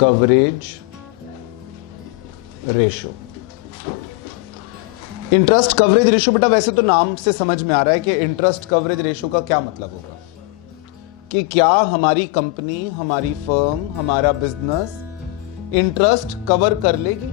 Coverage ratio. Interest coverage ratio बेटा वैसे तो नाम से समझ में आ रहा है कि इंटरेस्ट कवरेज रेशो का क्या मतलब होगा, कि क्या हमारी कंपनी, हमारी फर्म, हमारा बिजनेस इंटरेस्ट कवर कर लेगी,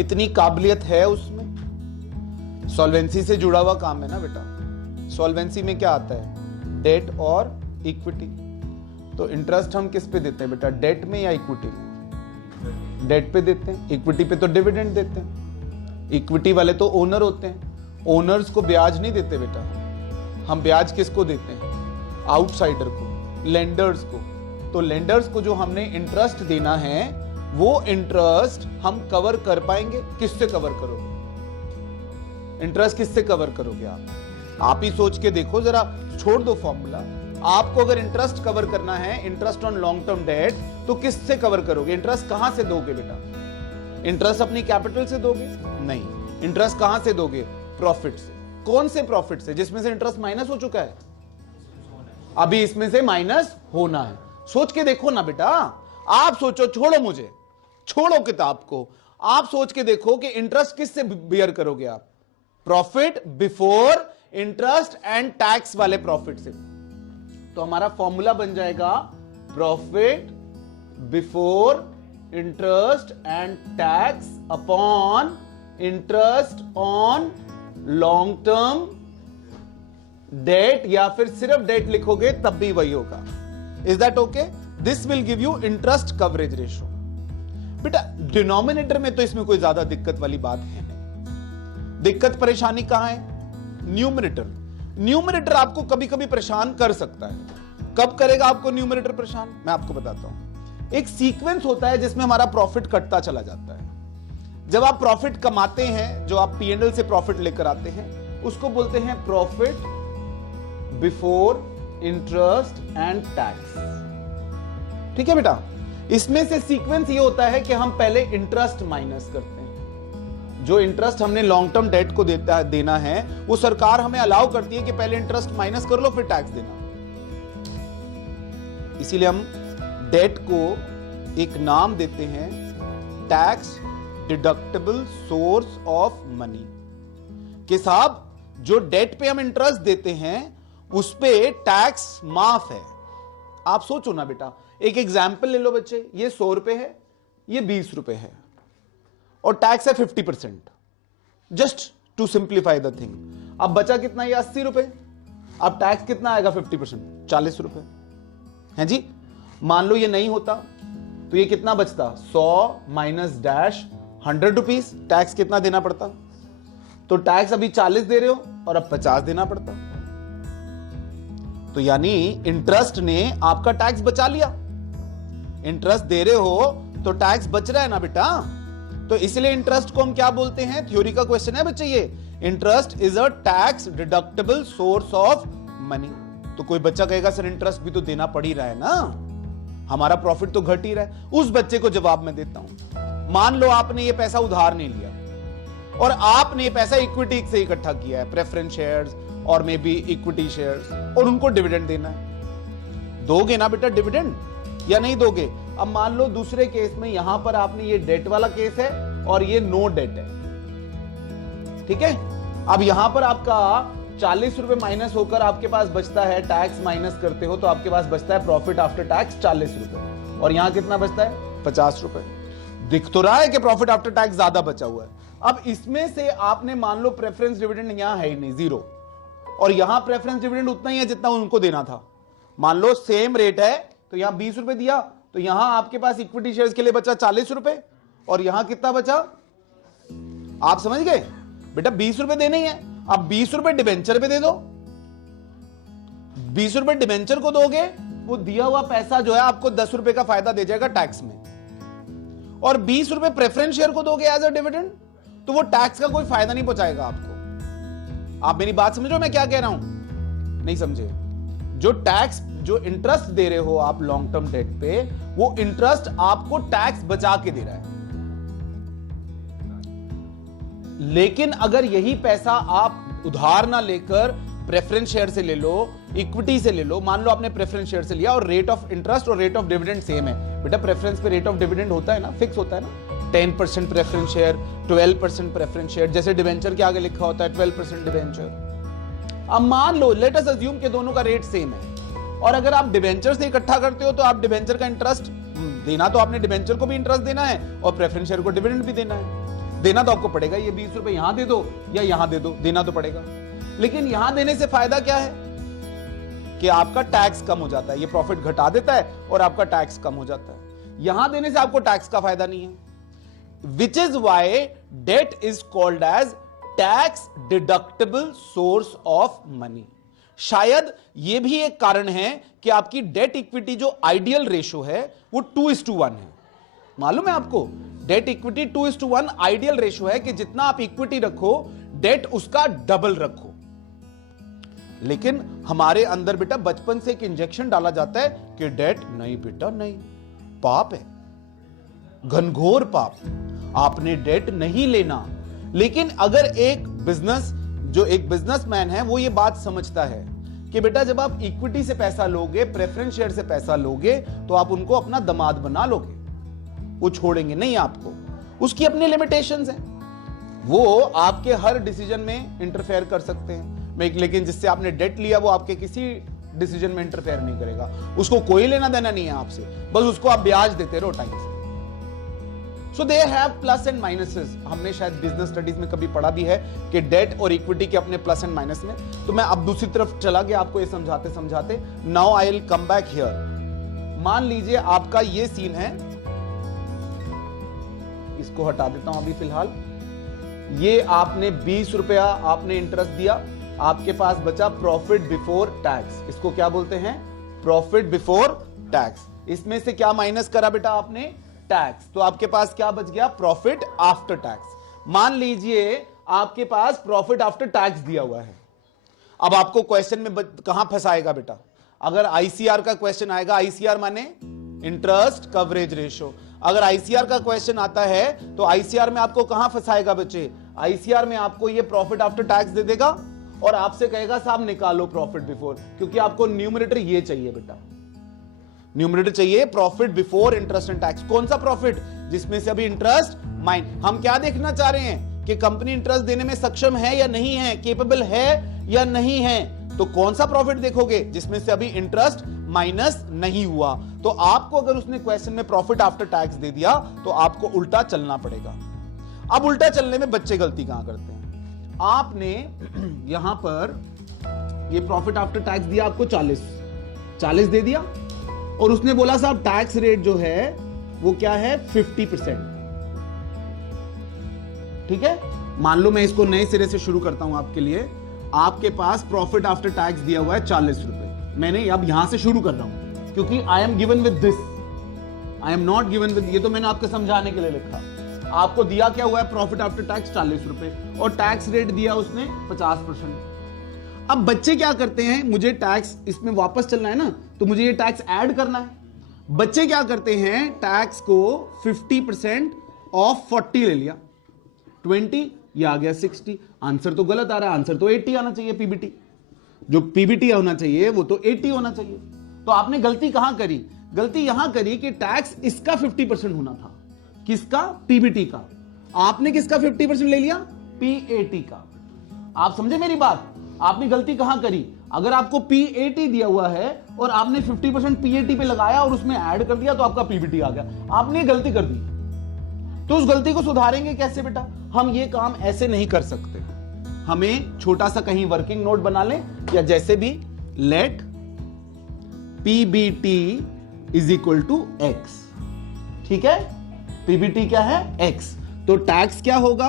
इतनी काबिलियत है उसमें। सॉल्वेंसी से जुड़ा हुआ काम है ना बेटा। सॉल्वेंसी में क्या आता है, डेट और इक्विटी। तो इंटरेस्ट हम किस पे देते हैं बेटा, डेट में या इक्विटी में? डेट पे देते हैं। इक्विटी पे तो डिविडेंड देते हैं। इक्विटी वाले तो ओनर होते हैं, ओनर्स को ब्याज नहीं देते बेटा। हम ब्याज किसको देते हैं, आउटसाइडर को, लेंडर्स को। तो लेंडर्स को जो हमने इंटरेस्ट देना है वो इंटरेस्ट हम कवर कर पाएंगे। किससे कवर करोगे इंटरेस्ट, किससे कवर करोगे आप ही सोच के देखो जरा, छोड़ दो फॉर्मूला। आपको अगर इंटरेस्ट कवर करना है, interest on long term debt, तो किससे कवर करोगे? इंटरेस्ट कहां से दोगे बेटा? इंटरेस्ट अपनी कैपिटल से दोगे? नहीं। इंटरेस्ट कहां से दोगे? प्रॉफिट से। कौन से प्रॉफिट से? जिसमें से इंटरेस्ट माइनस हो चुका है, अभी इसमें से माइनस होना है। सोच के देखो ना बेटा, आप सोचो, छोड़ो मुझे, छोड़ो किताब को, आप सोच के देखो कि इंटरेस्ट किससे बियर करोगे आप? Profit before interest and tax वाले प्रॉफिट से। तो हमारा फॉर्मूला बन जाएगा profit before interest and tax upon interest on long term debt, या फिर सिर्फ डेट लिखोगे तब भी वही होगा। Is that okay? This will give you interest coverage ratio. बेटा डिनोमिनेटर में तो इसमें कोई ज्यादा दिक्कत वाली बात है नहीं। दिक्कत परेशानी कहां है? न्यूमरेटर। न्यूमरेटर आपको कभी कभी परेशान कर सकता है। कब करेगा आपको न्यूमरेटर परेशान? मैं आपको बताता हूं। एक सीक्वेंस होता है जिसमें हमारा प्रॉफिट कटता चला जाता है। जब आप प्रॉफिट कमाते हैं, जो आप P&L से प्रॉफिट लेकर आते हैं, उसको बोलते हैं profit before interest and tax. ठीक है बेटा? इसमें से सीक्वेंस ये होता है कि हम पहले इंटरेस्ट माइनस करते हैं। जो इंटरेस्ट हमने लॉन्ग टर्म डेट को देना है, वो सरकार हमें अलाउ करती है कि पहले इंटरेस्ट माइनस कर लो फिर टैक्स देना। इसीलिए हम डेट को एक नाम देते हैं, tax deductible source of money. कि साहब जो डेट पे हम इंटरेस्ट देते हैं उस पे टैक्स माफ है। आप सोचो ना बेटा, एक एग्जाम्पल ले लो बच्चे, ये 100 रुपए है, ये 20 रुपए है, और टैक्स है 50%, just to simplify the thing. अब बचा कितना? ये 80 रुपए। अब टैक्स कितना आएगा? 50%, 40 रुपए है जी। मान लो ये नहीं होता तो ये कितना बचता? 100 माइनस डैश 100 रुपीज। टैक्स कितना देना पड़ता? तो टैक्स अभी 40 दे रहे हो और अब 50 देना पड़ता। तो यानी इंटरेस्ट ने आपका टैक्स बचा लिया। इंटरेस्ट दे रहे हो तो टैक्स बच रहा है ना बेटा। तो इसलिए इंटरेस्ट को हम क्या बोलते हैं? थ्योरी का क्वेश्चन है बच्चे ये। Interest is a tax deductible source of money. तो कोई बच्चा कहेगा सर इंटरेस्ट भी तो देना पड़ ही रहा है ना, हमारा प्रॉफिट तो घट ही रहा है। उस बच्चे को जवाब मैं देता हूं। मान लो आपने ये पैसा उधार नहीं लिया और आपने ये पैसा इक्विटी से इकट्ठा किया है, प्रेफरेंस शेयर्स और मे बी इक्विटी शेयर्स, और उनको डिविडेंड देना है। दोगे ना बेटा डिविडेंड या नहीं दोगे? अब मान लो दूसरे केस में यहां पर आपने, ये डेट वाला केस है और ये नो डेट है, ठीक है। अब यहां पर आपका 40 रुपए माइनस होकर आपके पास बचता है, टैक्स माइनस करते हो तो आपके पास बचता है प्रॉफिट आफ्टर टैक्स 40 रुपए, और यहां कितना बचता है? 50 रुपए। दिख तो रहा है कि प्रॉफिट आफ्टर टैक्स ज्यादा बचा हुआ है। अब इसमें से आपने मान लो प्रेफरेंस डिविडेंड यहां है ही नहीं, 0, और यहां प्रेफरेंस डिविडेंड उतना ही है जितना उनको देना था। मान लो सेम रेट है तो यहां 20 रुपए दिया, तो यहां आपके पास इक्विटी शेयर्स के लिए बचा 40 रुपए, और यहां कितना बचा? आप समझ गए बेटा? 20 रुपए देने ही है। अब 20 रुपए डिबेंचर पे दे दो। 20 रुपए डिबेंचर को दोगे, वो दिया हुआ पैसा जो है आपको 10 रुपए का फायदा दे जाएगा टैक्स में, और 20 रुपए प्रेफरेंस शेयर को दोगे एज अ डिविडेंड, तो वो टैक्स का कोई फायदा नहीं पहुंचाएगा आपको। आप मेरी बात समझ रहे हो मैं क्या कह रहा हूं? नहीं समझे? जो टैक्स, जो इंटरेस्ट दे रहे हो आप लॉन्ग टर्म डेट पे, वो इंटरेस्ट आपको टैक्स बचा के दे रहा है। लेकिन अगर यही पैसा आप उधार ना लेकर प्रेफरेंस शेयर से ले लो, इक्विटी से ले लो, मान लो आपने प्रेफरेंस शेयर से लिया और रेट ऑफ इंटरेस्ट और रेट ऑफ डिविडेंड सेम है। बेटा प्रेफरेंस पे रेट ऑफ डिविडेंड होता है ना, फिक्स होता है ना, 10% प्रेफरेंस शेयर, 12% प्रेफरेंस शेयर, जैसे डिवेंचर के आगे लिखा होता है 12% डिवेंचर। अब मान लो लेट अस अज्यूम के दोनों का रेट सेम है, और अगर आप डिवेंचर से इकट्ठा करते हो तो आप डिवेंचर का इंटरेस्ट देना, तो आपने डिवेंचर को भी इंटरेस्ट देना है और प्रेफरेंस शेयर को डिविडेंड भी देना है। देना तो आपको पड़ेगा, ये 20 रुपए यहां दे दो या यहां दे दो, देना तो पड़ेगा। लेकिन यहां देने से फायदा क्या है कि आपका टैक्स कम हो जाता है, ये प्रॉफिट घटा देता है और आपका टैक्स कम हो जाता है। यहां देने से आपको टैक्स का फायदा नहीं है। Which is why debt is called as tax deductible source of money. शायद यह भी एक कारण है कि आपकी डेट इक्विटी जो आइडियल रेशो है वो 2:1 है। मालूम है आपको, डेट इक्विटी 2:1 आइडियल रेशो है कि जितना आप इक्विटी रखो डेट उसका डबल रखो। लेकिन हमारे अंदर बेटा बचपन से एक इंजेक्शन डाला जाता है कि डेट नहीं बेटा नहीं, पाप है, घनघोर पाप, आपने डेट नहीं लेना। लेकिन अगर एक बिजनेसमैन है वो ये बात समझता है कि बेटा जब आप इक्विटी से पैसा लोगे, प्रेफरेंस शेयर से पैसा लोगे, तो आप उनको अपना दामाद बना लोगे, वो छोड़ेंगे नहीं आपको, उसकी अपनी लिमिटेशंस हैं। वो आपके हर डिसीजन में इंटरफेयर कर सकते हैं, लेकिन जिससे आपने डेट लिया वो आपके किसी डिसीजन में इंटरफेयर नहीं करेगा, उसको कोई लेना देना नहीं है आपसे, बस उसको आप ब्याज देते रहो टाइम से। So they have plus and minuses. हमने शायद बिजनेस स्टडीज में कभी पढ़ा भी है कि डेट और इक्विटी के अपने प्लस एंड माइनस में। तो मैं अब दूसरी तरफ चला गया आपको ये समझाते समझाते। Now I will come back here. मान लीजिए आपका ये सीन है, इसको हटा देता हूं अभी फिलहाल। ये आपने 20 रुपया आपने इंटरेस्ट दिया, आपके पास बचा प्रॉफिट बिफोर टैक्स। इसको क्या बोलते हैं? Profit before tax. इसमें से क्या माइनस करा बेटा आपने? टैक्स। तो आपके पास क्या बच गया? Profit after tax. मान लीजिए आपके पास प्रॉफिट आफ्टर टैक्स दिया हुआ है। अब आपको क्वेश्चन में कहां फंसाएगा बेटा? अगर आईसीआर का क्वेश्चन आएगा, आईसीआर माने इंटरेस्ट कवरेज रेशो, अगर आईसीआर का क्वेश्चन आता है तो आईसीआर में आपको कहां फंसाएगा बच्चे? आईसीआर में आपको ये प्रॉफिट आफ्टर टैक्स दे देगा और आपसे कहेगा साहब निकालो प्रॉफिट बिफोर, क्योंकि आपको न्यूमरेटर ये चाहिए बेटा, न्यूमरेटर चाहिए profit before interest and tax. कौन सा प्रॉफिट? जिसमें से अभी इंटरेस्ट माइन। हम क्या देखना चाह रहे हैं कि कंपनी इंटरेस्ट देने में सक्षम है या नहीं है, केपेबल है या नहीं है। तो कौन सा प्रॉफिट देखोगे? जिसमें से अभी इंटरेस्ट माइनस नहीं हुआ। तो आपको अगर उसने क्वेश्चन में प्रॉफिट आफ्टर टैक्स दे दिया तो आपको उल्टा चलना पड़ेगा। अब उल्टा चलने में बच्चे गलती कहां करते हैं? आपने यहां पर ये प्रॉफिट आफ्टर टैक्स दिया आपको 40 दे दिया और उसने बोला साहब टैक्स रेट जो है वो क्या है? 50%। ठीक है, मान लो मैं इसको नए सिरे से शुरू करता हूं आपके लिए। आपके पास प्रॉफिट आफ्टर टैक्स दिया हुआ है 40 रुपए। मैंने अब यहां से शुरू कर रहा हूं क्योंकि I am given with this, I am not given with, ये तो मैंने आपको समझाने के लिए लिखा। आपको दिया क्या हुआ है? प्रॉफिट आफ्टर टैक्स 40 रुपए और टैक्स रेट दिया उसने 50%। अब बच्चे क्या करते हैं? मुझे टैक्स इसमें वापस चलना है ना, तो मुझे ये टैक्स ऐड करना है। बच्चे क्या करते हैं? टैक्स को 50% ऑफ 40 ले लिया, 20, ये आ गया 60। आंसर तो गलत आ रहा है, आंसर तो 80 आना चाहिए। पीबीटी जो पीबीटी होना चाहिए वो तो 80 होना चाहिए। तो आपने गलती कहां करी? गलती यहां करी कि टैक्स इसका 50% होना था। किसका? पीबीटी का। आपने किसका 50% ले लिया? पीएटी का। आप समझे मेरी बात? आपने गलती कहां करी? अगर आपको पीएटी दिया हुआ है और आपने 50% पीएटी पे लगाया और उसमें ऐड कर दिया तो आपका पीबीटी आ गया। आपने गलती कर दी, तो उस गलती को सुधारेंगे कैसे बेटा? हम ये काम ऐसे नहीं कर सकते। हमें छोटा सा कहीं वर्किंग नोट बना लें या जैसे भी, let PBT is equal to X. ठीक है, पीबीटी क्या है? एक्स। तो टैक्स क्या होगा?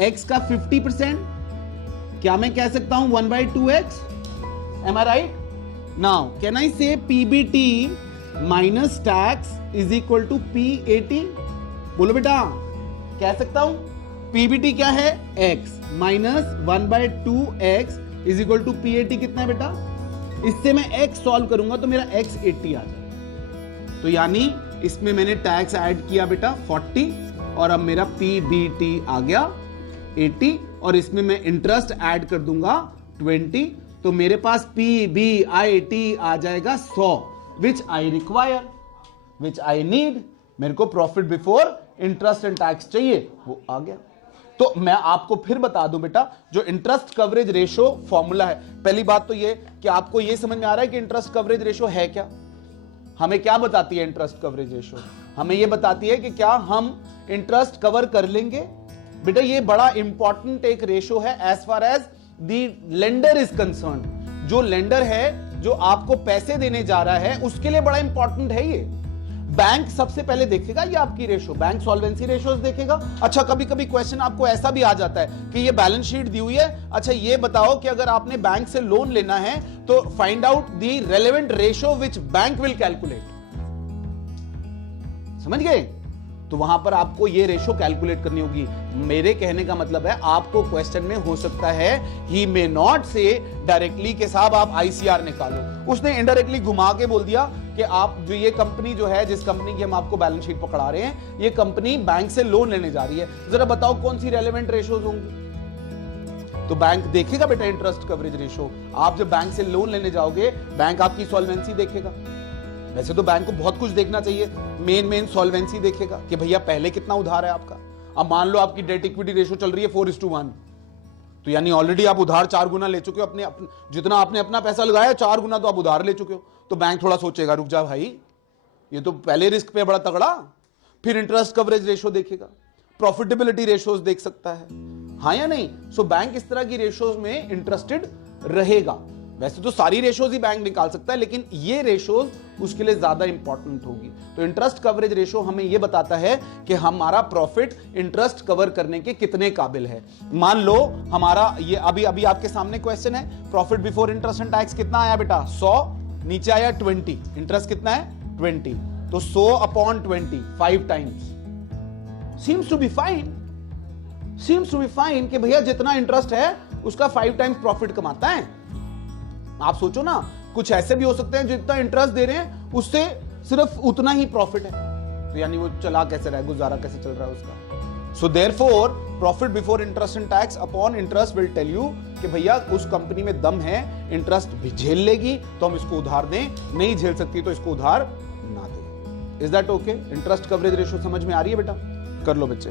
एक्स का 50%। क्या मैं कह सकता हूं 1/2x? Am I right? Now can I say PBT minus tax is equal to PAT? बोलो बेटा, कह सकता हूं पीबीटी क्या है? x minus 1/2x is equal to PAT कितना है बेटा? इससे मैं x सॉल्व करूंगा तो मेरा x 80 आ जाएगा। तो यानी इसमें मैंने टैक्स ऐड किया बेटा 40 और अब मेरा पीबीटी आ गया 80 और इसमें मैं इंटरेस्ट ऐड कर दूंगा 20, तो तो मेरे पास PBIT आ जाएगा 100, विच I require, which I need. मेरे को profit before interest and tax चाहिए, वो आ गया। तो मैं आपको फिर बता दूं बेटा, जो इंटरेस्ट कवरेज रेशो फॉर्मूला है, पहली बात तो ये कि आपको ये समझ में आ रहा है कि इंटरेस्ट कवरेज रेशो है क्या। हमें क्या बताती है इंटरेस्ट कवरेज रेशो? हमें ये बताती है कि क्या हम इंटरेस्ट कवर कर लेंगे। बेटा ये बड़ा इंपॉर्टेंट एक रेशो है as far as the lender is concern. जो लेंडर है, जो आपको पैसे देने जा रहा है, उसके लिए बड़ा इंपॉर्टेंट है ये। बैंक सबसे पहले देखेगा ये आपकी रेशो, बैंक सॉल्वेंसी रेशोज देखेगा। अच्छा कभी कभी क्वेश्चन आपको ऐसा भी आ जाता है कि ये बैलेंस शीट दी हुई है, अच्छा ये बताओ कि अगर आपने बैंक से लोन लेना है तो find out the relevant ratio which bank will calculate. समझ गए? तो वहां पर आपको ये रेशो कैलकुलेट करनी होगी। मेरे कहने का मतलब है आपको क्वेश्चन में हो सकता है ही मे नॉट से डायरेक्टली के साहब आप आईसीआर निकालो, उसने इनडायरेक्टली घुमा के बोल दिया कि आप जो ये कंपनी जो है, जिस कंपनी की हम आपको बैलेंस शीट पकड़ा रहे हैं, ये कंपनी बैंक से लोन लेने जा रही है, जरा बताओ कौन सी रेलेवेंट रेशोज होंगी। तो बैंक देखेगा बेटा इंटरेस्ट कवरेज रेशो। आप जब बैंक से लोन लेने जाओगे, बैंक आपकी सॉल्वेंसी देखेगा। वैसे तो बैंक को बहुत कुछ देखना चाहिए, मेन सॉल्वेंसी देखेगा कि भैया पहले कितना उधार है आपका। अब मान लो आपकी डेट इक्विटी रेशो चल रही है 4:1, तो यानी ऑलरेडी आप उधार 4 गुना ले चुके हो। अपने जितना आपने अपना पैसा लगाया 4 गुना तो आप उधार ले चुके हो। तो बैंक थोड़ा सोचेगा रुक जा भाई, ये तो पहले रिस्क पे बड़ा तगड़ा। फिर इंटरेस्ट कवरेज रेशो देखेगा, प्रॉफिटेबिलिटी रेशोज देख सकता है, हाँ या नहीं। सो बैंक इस तरह की रेशोज में इंटरेस्टेड रहेगा। वैसे तो सारी रेशोज ही बैंक निकाल सकता है, लेकिन ये रेशोज उसके लिए ज्यादा इंपॉर्टेंट होगी। तो इंटरेस्ट कवरेज रेशो हमें यह बताता है कि हमारा प्रॉफिट इंटरेस्ट कवर करने के कितने काबिल है। मान लो हमारा ये अभी आपके सामने क्वेश्चन है, profit before interest and tax कितना आया बेटा? 100, नीचे आया 20, इंटरेस्ट कितना है? 20, तो 100/20 5 times. Seems to be fine कि भैया जितना इंटरेस्ट है उसका 5 टाइम्स प्रॉफिट कमाता है। आप सोचो ना, कुछ ऐसे भी हो सकते हैं जितना इंटरेस्ट दे रहे हैं उससे सिर्फ उतना ही प्रॉफिट है, तो यानी वो चला कैसे रहा है, गुजारा कैसे चल रहा है उसका। So therefore profit before interest and tax upon interest will tell you कि भैया उस कंपनी में दम है, इंटरेस्ट भी झेल लेगी तो हम इसको उधार दें, नहीं झेल सकती तो इसको उधार ना दें। Is that okay? Interest coverage ratio समझ में आ रही है बेटा? कर लो बच्चे।